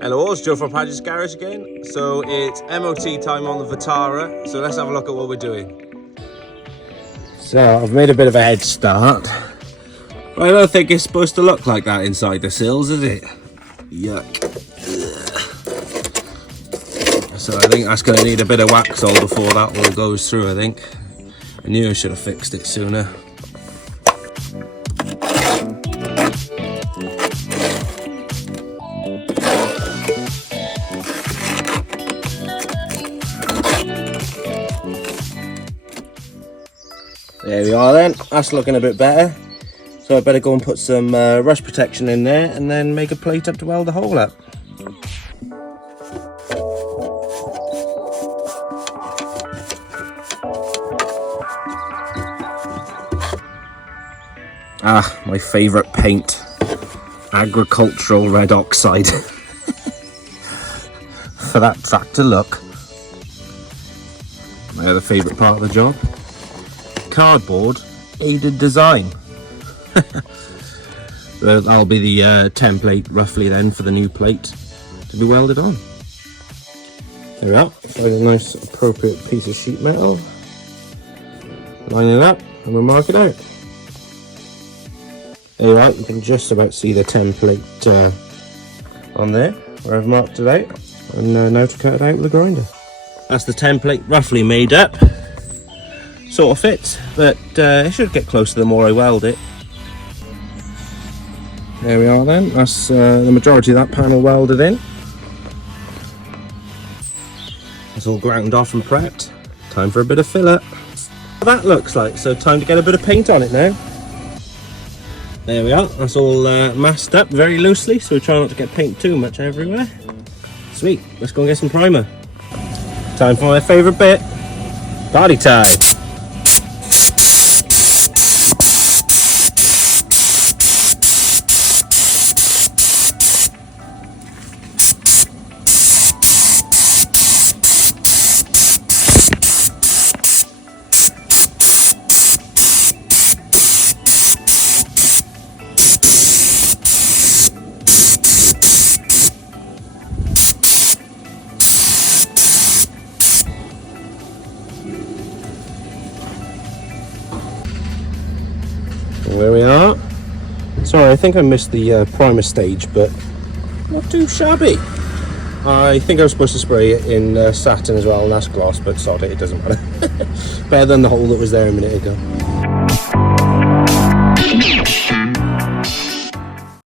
Hello, it's Joe from Padgett's Garage again. So it's MOT time on the Vitara, so let's have a look at what we're doing. So I've made a bit of a head start, but I don't think it's supposed to look like that inside the sills, is it? Yuck. Ugh. So I think that's going to need a bit of wax all before that all goes through, I think. I knew I should have fixed it sooner. There we are then, that's looking a bit better. So I better go and put some rust protection in there and then make a plate up to weld the hole up. Ah, my favourite paint, agricultural red oxide. For that tractor look. My other favourite part of the job. Cardboard aided design. That'll be the template roughly then for the new plate to be welded on. There we are. Find a nice appropriate piece of sheet metal, line it up and we'll mark it out. There you are, you can just about see the template on there where I've marked it out, and now to cut it out with a grinder. That's the template roughly made up. Sort of fits, but it should get closer the more I weld it. There we are then, that's the majority of that panel welded in. It's all ground off and prepped. Time for a bit of filler. That looks like, so time to get a bit of paint on it now. There we are, that's all masked up very loosely, so we try not to get paint too much everywhere. Sweet, let's go and get some primer. Time for my favourite bit, body time. There we are. Sorry, I think I missed the primer stage, but not too shabby. I think I was supposed to spray it in satin as well, and that's gloss, but sod it, it doesn't matter. Better than the hole that was there a minute ago.